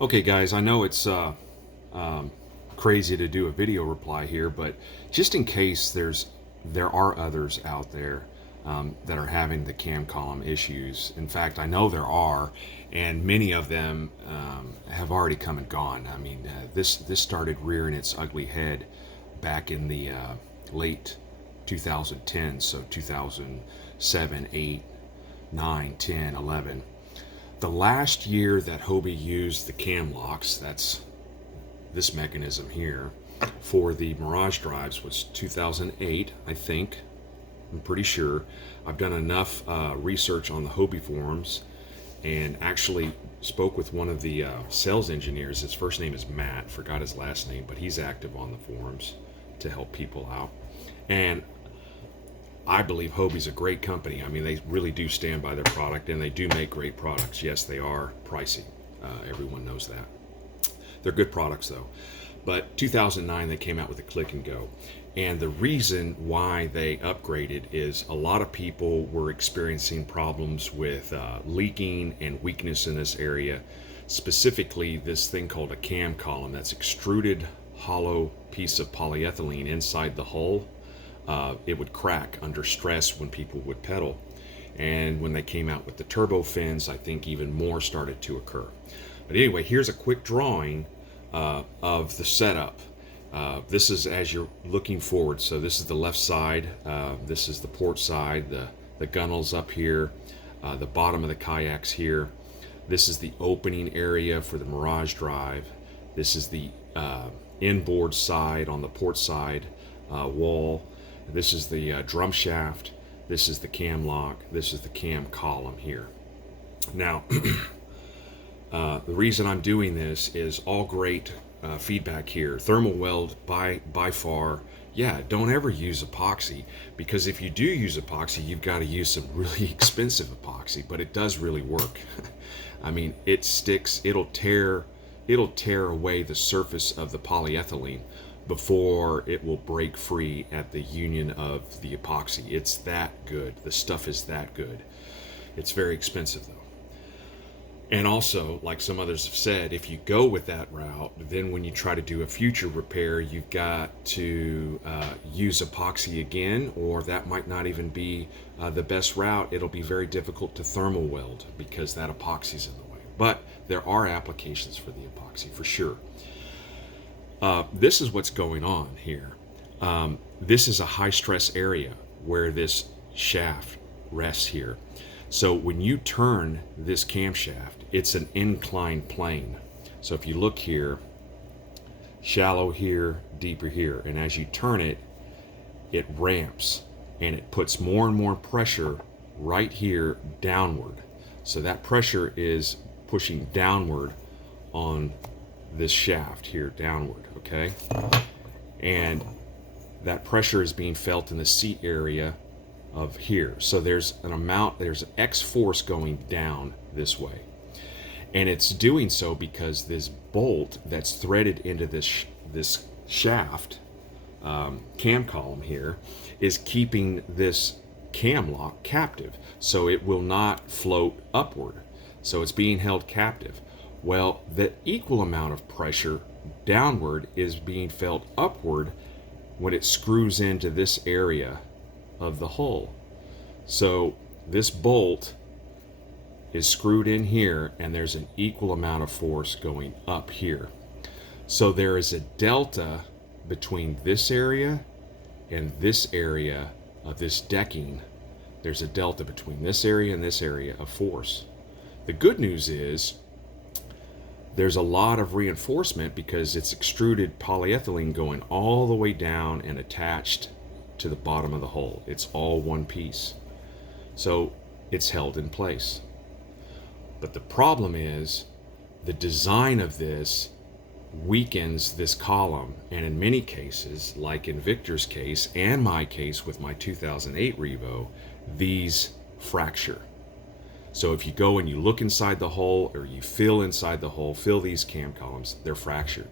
Okay, guys, I know it's crazy to do a video reply here, but just in case there are others out there that are having the cam column issues. In fact, I know there are, and many of them have already come and gone. I mean, this started rearing its ugly head back in the late 2010, so 2007, 8, 9, 10, 11. The last year that Hobie used the cam locks, that's this mechanism here, for the Mirage drives was 2008, I think. I'm pretty sure. I've done enough research on the Hobie forums and actually spoke with one of the sales engineers. His first name is Matt, forgot his last name, but he's active on the forums to help people out. And I believe Hobie's a great company. I mean, they really do stand by their product, and they do make great products. Yes, they are pricey. Everyone knows that. They're good products, though. But 2009, they came out with a click and go. And the reason why they upgraded is a lot of people were experiencing problems with leaking and weakness in this area. Specifically, this thing called a cam column, that's extruded hollow piece of polyethylene inside the hull. It would crack under stress when people would pedal. And when they came out with the turbo fins, I think even more started to occur. But anyway, here's a quick drawing of the setup. This is as you're looking forward. So this is the left side. This is the port side. The gunnels up here. The bottom of the kayaks here. This is the opening area for the Mirage drive. This is the inboard side on the port side wall. This is the drum shaft. This is the cam lock. This is the cam column here. Now, the reason I'm doing this is all great feedback here. Thermal weld by far. Yeah, don't ever use epoxy, because if you do use epoxy, you've got to use some really expensive epoxy, but it does really work. I mean, it sticks. It'll tear away the surface of the polyethylene before it will break free at the union of the epoxy. It's that good. The stuff is that good. It's very expensive though. And also, like some others have said, if you go with that route, then when you try to do a future repair, you've got to use epoxy again, or that might not even be the best route. It'll be very difficult to thermal weld because that epoxy's in the way. But there are applications for the epoxy for sure. This is what's going on here. This is a high stress area where this shaft rests here. So when you turn this camshaft, it's an inclined plane. So if you look here, shallow here, deeper here, and as you turn it, it ramps and it puts more and more pressure right here downward. So that pressure is pushing downward on this shaft here downward, okay? And that pressure is being felt in the seat area of here. So there's an X force going down this way. And it's doing so because this bolt that's threaded into this shaft, cam column here, is keeping this cam lock captive. So it will not float upward. So it's being held captive. Well, the equal amount of pressure downward is being felt upward when it screws into this area of the hull. So this bolt is screwed in here, and there's an equal amount of force going up here. So there is a delta between this area and this area of this decking. There's a delta between this area and this area of force. The good news is there's a lot of reinforcement because it's extruded polyethylene going all the way down and attached to the bottom of the hull. It's all one piece. So it's held in place. But the problem is the design of this weakens this column, and in many cases, like in Victor's case and my case with my 2008 Revo, these fracture. So if you go and you look inside the hull, or you feel inside the hull, feel these cam columns, they're fractured.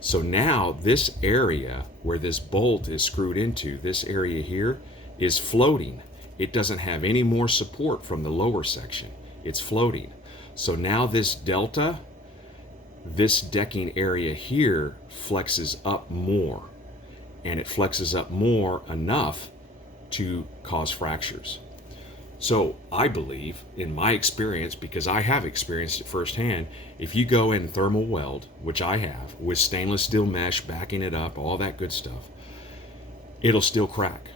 So now this area where this bolt is screwed into, this area here, is floating. It doesn't have any more support from the lower section. It's floating. So now this delta this decking area here flexes up more, and it flexes up more enough to cause fractures. So I believe, in my experience, because I have experienced it firsthand, if you go in thermal weld, which I have, with stainless steel mesh backing it up, all that good stuff, it'll still crack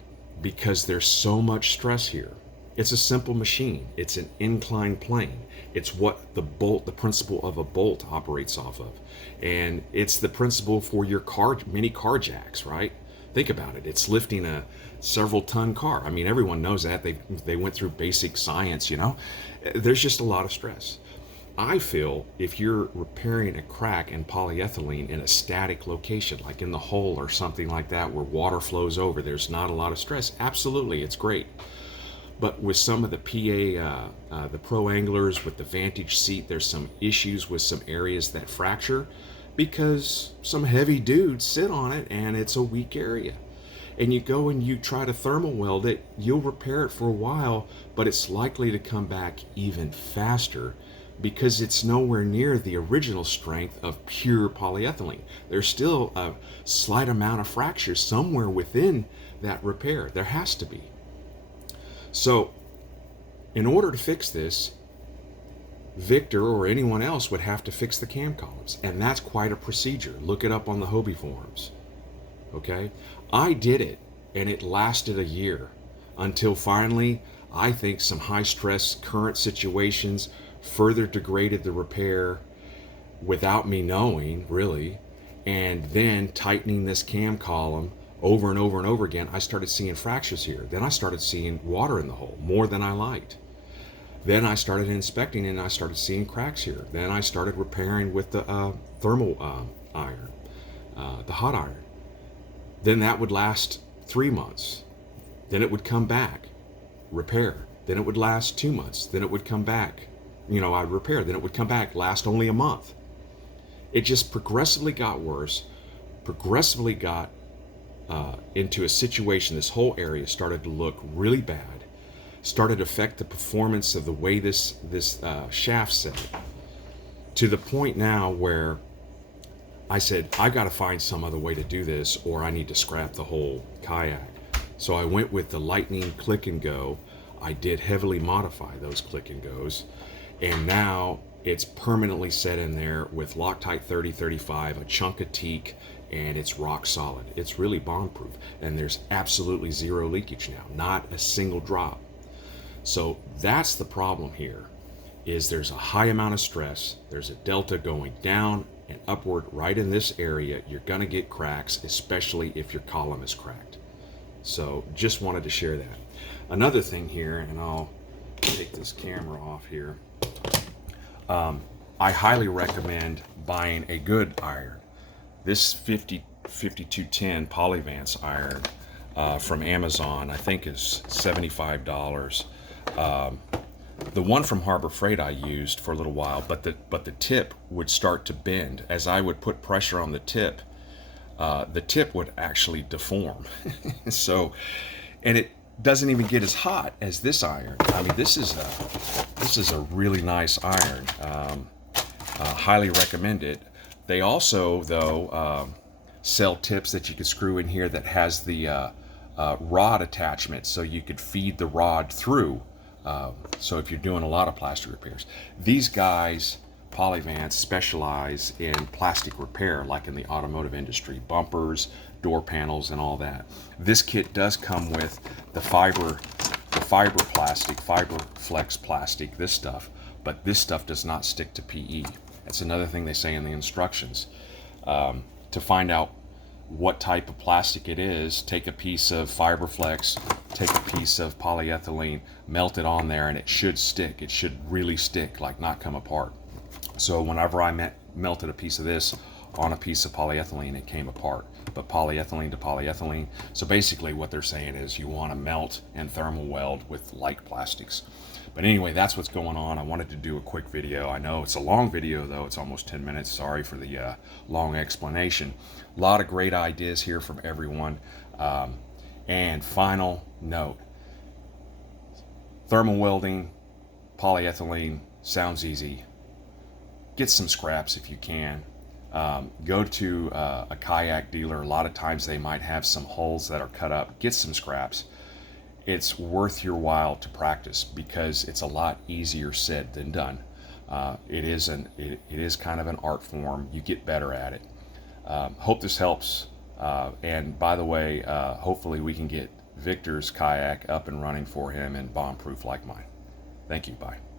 because there's so much stress here. It's a simple machine. It's an inclined plane. It's what the principle of a bolt operates off of. And it's the principle for your mini car jacks, right? Think about it. It's lifting a several ton car. I mean, everyone knows that. They went through basic science, you know. There's just a lot of stress. I feel if you're repairing a crack in polyethylene in a static location, like in the hull or something like that, where water flows over, there's not a lot of stress. Absolutely, it's great. But with some of the the Pro Anglers with the Vantage seat, there's some issues with some areas that fracture because some heavy dudes sit on it and it's a weak area. And you go and you try to thermal weld it, you'll repair it for a while, but it's likely to come back even faster because it's nowhere near the original strength of pure polyethylene. There's still a slight amount of fracture somewhere within that repair. There has to be. So, in order to fix this, Victor or anyone else would have to fix the cam columns, and that's quite a procedure. Look it up on the Hobie forums. Okay? I did it, and it lasted a year until finally, I think some high-stress current situations further degraded the repair without me knowing, really, and then tightening this cam column over and over and over again, I started seeing fractures here. Then I started seeing water in the hole, more than I liked. Then I started inspecting and I started seeing cracks here. Then I started repairing with the thermal iron, the hot iron. Then that would last 3 months. Then it would come back, repair. Then it would last 2 months. Then it would come back. I'd repair. Then it would come back, last only a month. It just progressively got worse, progressively got into a situation, this whole area started to look really bad, started to affect the performance of the way this shaft set, to the point now where I said, I got to find some other way to do this or I need to scrap the whole kayak. So I went with the Lightning Click and Go. I did heavily modify those Click and Goes, and now it's permanently set in there with Loctite 3035, a chunk of teak, and it's rock solid. It's really bomb-proof, and there's absolutely zero leakage now, not a single drop. So that's the problem here, is there's a high amount of stress. There's a delta going down and upward right in this area. You're gonna get cracks, especially if your column is cracked. So just wanted to share that. Another thing here, and I'll take this camera off here. I highly recommend buying a good iron. This 5210 Polyvance iron from Amazon, I think, is $75. The one from Harbor Freight I used for a little while, but the tip would start to bend. As I would put pressure on the tip would actually deform. So, and it doesn't even get as hot as this iron. I mean, this is a really nice iron. Highly recommend it. They also, though, sell tips that you could screw in here that has the rod attachment, so you could feed the rod through. So if you're doing a lot of plastic repairs, these guys, Polyvance, specialize in plastic repair, like in the automotive industry, bumpers, door panels, and all that. This kit does come with the fiber plastic, fiber flex plastic, this stuff, but this stuff does not stick to PE. That's another thing they say in the instructions. To find out what type of plastic it is, take a piece of Fiberflex, take a piece of polyethylene, melt it on there, and it should stick. It should really stick, like not come apart. So whenever I melted a piece of this on a piece of polyethylene, it came apart. But polyethylene to polyethylene. So basically what they're saying is you want to melt and thermal weld with light plastics. But anyway, that's what's going on. I wanted to do a quick video. I know it's a long video, though. It's almost 10 minutes. Sorry for the long explanation. A lot of great ideas here from everyone. And final note, thermal welding, polyethylene, sounds easy. get some scraps if you can. Go to a kayak dealer. A lot of times they might have some holes that are cut up. Get some scraps. It's worth your while to practice because it's a lot easier said than done. It is kind of an art form. You get better at it. Hope this helps. And by the way, hopefully we can get Victor's kayak up and running for him and bomb proof like mine. Thank you. Bye.